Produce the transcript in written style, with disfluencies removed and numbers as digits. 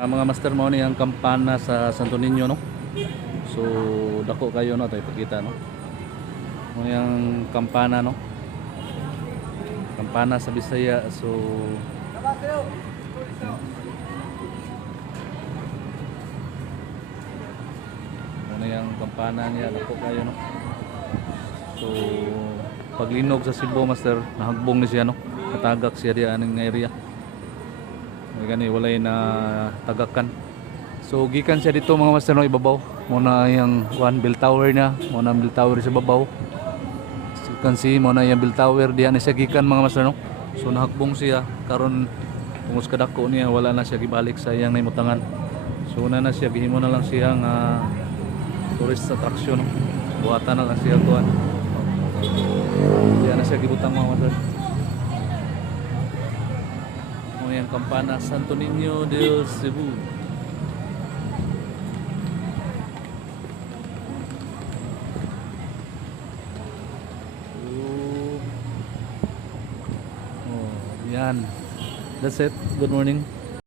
Mga master mo ni ang kampana sa Santo Niño, no. So dako kayo, no, tayo ipakita, no. Mo yang kampana, no. Kampana sa Bisaya. So mo yang kampana niya, dako kayo, no. So paglinog sa Cebu, master, nahagbong ni siya, no. Natagak siya di aning area. Gani walay na tagakan. So gikan siya dito mga master, no, ibabaw. Muna yung one bell tower na, muna bell tower sa babaw. So you can see muna yung bell tower diyan siya gikan mga master, no. So nahakbong siya karon tungos kadako niya wala na siya gibalik sa iyang naimutangan. So na siya gihimo na lang siyang tourist attraction, no. Buhatan na lang siya tuan. Diyan na siya gibutang mga master. Yang kampana Santo Niño del Cebu. Oh, yan. That's it. Good morning.